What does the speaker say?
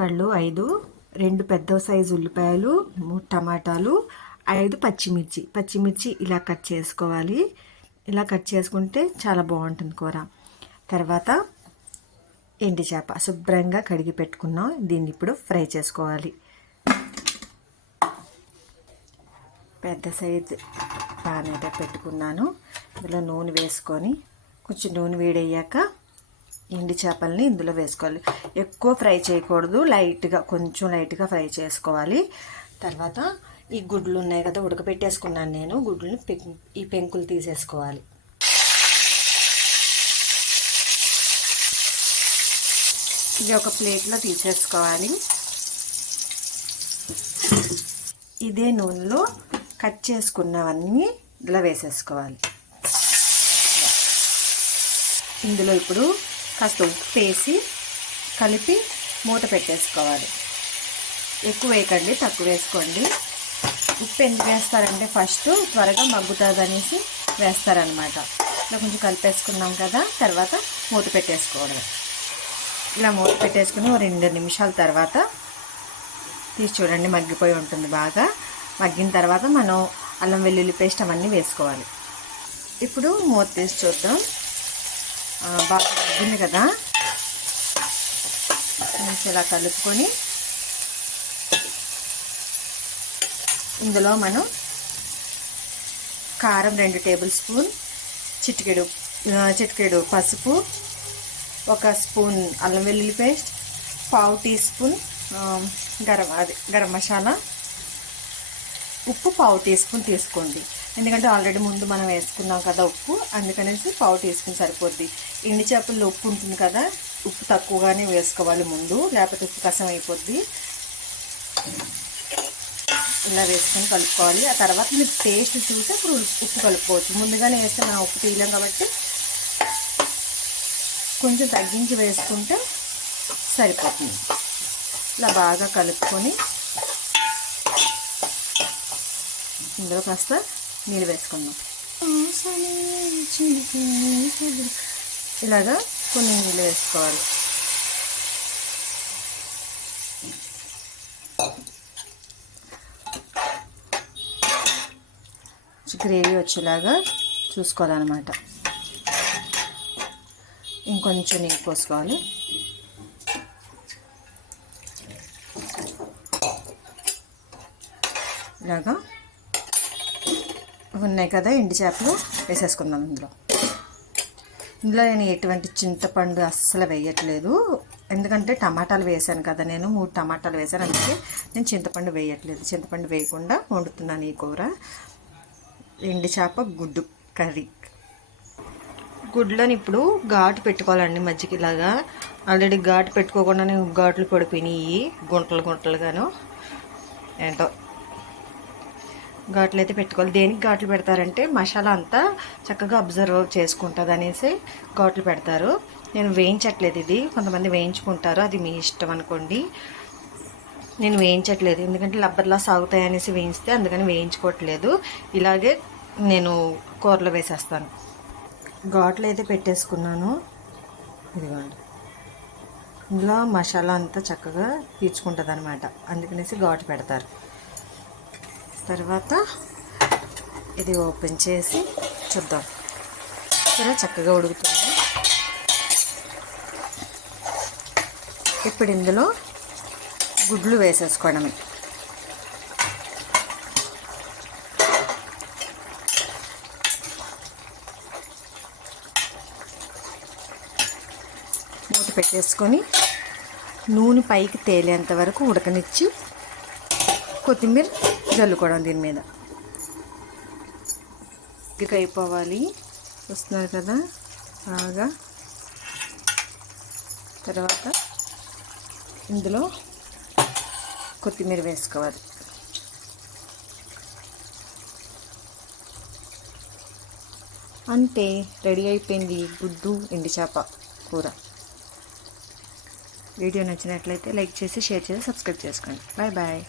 పళ్ళు ఐదు రెండు పెద్ద సైజు ఉల్లిపాయలు మూడు టమాటాలు ఐదు పచ్చిమిర్చి. పచ్చిమిర్చి ఇలా కట్ చేసుకోవాలి. ఇలా కట్ చేసుకుంటే చాలా బాగుంటుంది కూర. తర్వాత ఎండి చేప. శుభ్రంగా కడిగి పెట్టుకున్నాం. దీన్ని ఇప్పుడు ఫ్రై చేసుకోవాలి. పెద్ద సైజు పాన్ అయితే పెట్టుకున్నాను. ఇందులో నూనె వేసుకొని కొంచెం నూనె వేడయ్యాక ఎండి చేపల్ని ఇందులో వేసుకోవాలి. ఎక్కువ ఫ్రై చేయకూడదు. లైట్గా కొంచెం లైట్గా ఫ్రై చేసుకోవాలి. తర్వాత ఈ గుడ్లు ఉన్నాయి కదా ఉడకపెట్టేసుకున్నాను నేను. గుడ్లని పెం ఈ పెంకులు తీసేసుకోవాలి. ఇది ఒక ప్లేట్లో తీసేసుకోవాలి. ఇదే నూనెలో కట్ చేసుకున్నవన్నీ ఇలా వేసేసుకోవాలి. ఇందులో ఇప్పుడు కాస్త ఉప్పు వేసి కలిపి మూత పెట్టేసుకోవాలి. ఎక్కువ వేయకండి తక్కువ వేసుకోండి. ఉప్పు ఎందుకు వేస్తారంటే ఫస్ట్ త్వరగా మగ్గుతుంది అనేసి వేస్తారనమాట. ఇలా కొంచెం కలిపేసుకున్నాం కదా తర్వాత మూత పెట్టేసుకోవడం ఇలా మూత పెట్టేసుకుని ఓ రెండు నిమిషాల తర్వాత తీసి చూడండి మగ్గిపోయి ఉంటుంది బాగా. మగ్గిన తర్వాత మనం అల్లం వెల్లుల్లి పేస్ట్ అవన్నీ వేసుకోవాలి. ఇప్పుడు మూత తీసి చూద్దాం. బాగా తగ్గింది కదా. మంచి ఇలా కలుపుకొని ఇందులో మనం కారం రెండు టేబుల్ స్పూన్ చిటికెడు చిటికెడు పసుపు ఒక స్పూన్ అల్లం వెల్లుల్లి పేస్ట్ పావు టీ స్పూన్ గరం అది గరం మసాలా ఉప్పు పావు టీ స్పూన్ తీసుకోండి. ఎందుకంటే ఆల్రెడీ ముందు మనం వేసుకున్నాం కదా ఉప్పు అందుకనేసి పావు టీ స్పూన్ సరిపోద్ది. ఎండి చేపల్లో ఉప్పు ఉంటుంది కదా ఉప్పు తక్కువగానే వేసుకోవాలి ముందు లేకపోతే ఉప్పు కసం అయిపోద్ది. ఇలా వేసుకొని కలుపుకోవాలి. ఆ తర్వాత మీరు టేస్ట్ చూసి ఇప్పుడు ఉప్పు కలుపుకోవచ్చు. ముందుగానే వేస్తే మనం ఉప్పు తీయలేం కాబట్టి కొంచెం తగ్గించి వేసుకుంటే సరిపోతుంది. ఇలా బాగా కలుపుకొని ఇందులో కాస్త నీళ్ళు వేసుకుందాం. ఇలాగా కొన్ని నీళ్ళు వేసుకోవాలి. గ్రేవీ వచ్చేలాగా చూసుకోవాలన్నమాట. ఇంకొంచెం నీళ్ళు పోసుకోవాలి. ఇలాగా ఉన్నాయి కదా ఎండి చేపలు వేసేసుకుందాం ఇందులో. ఇందులో నేను ఎటువంటి చింతపండు అస్సలు వేయట్లేదు. ఎందుకంటే టమాటాలు వేసాను కదా నేను మూడు టమాటాలు వేసాను అందుకే నేను చింతపండు వేయట్లేదు. చింతపండు వేయకుండా వండుతున్నాను ఈ కూర. ఎండి చేప గుడ్డు కర్రీ. గుడ్లను ఇప్పుడు ఘాటు పెట్టుకోవాలండి మధ్యకి ఇలాగా ఆల్రెడీ ఘాటు పెట్టుకోకుండానే ఘాట్లు పడిపోయినాయి గుంటలు గుంటలుగాను. ఏంటో ఘాట్లు అయితే పెట్టుకోవాలి. దేనికి ఘాట్లు పెడతారంటే మసాలా అంతా చక్కగా అబ్జర్వ్ చేసుకుంటుంది అనేసి ఘాట్లు పెడతారు. నేను వేయించట్లేదు ఇది. కొంతమంది వేయించుకుంటారు. అది మీ ఇష్టం అనుకోండి. నేను వేయించట్లేదు. ఎందుకంటే లబ్బర్లా సాగుతాయి అనేసి వేయిస్తే అందుకని వేయించుకోవట్లేదు. ఇలాగే నేను కూరలో వేసేస్తాను. ఘాట్లు అయితే పెట్టేసుకున్నాను. ఇదిగోండి. ఇందులో మసాలా అంతా చక్కగా తీర్చుకుంటుంది అనమాట అందుకనేసి ఘాటు పెడతారు. తర్వాత ఇది ఓపెన్ చేసి చూద్దాం. చాలా చక్కగా ఉడుకుతుంది. ఇప్పుడు ఇందులో గుడ్లు వేసేసుకోవడమే. మూత పెట్టేసుకొని నూనె పైకి తేలేంత వరకు ఉడకనిచ్చి కొత్తిమీర జల్లుకోవడం దీని మీద. ఇక అయిపోవాలి. వస్తున్నారు కదా? బాగా. తర్వాత ఇందులో కొత్తిమీర వేసుకోవాలి. అంతే రెడీ అయిపోయింది గుడ్డు ఎండి చేప కూర. వీడియో నచ్చినట్లయితే లైక్ చేసి షేర్ చేసి సబ్స్క్రైబ్ చేసుకోండి. Bye bye.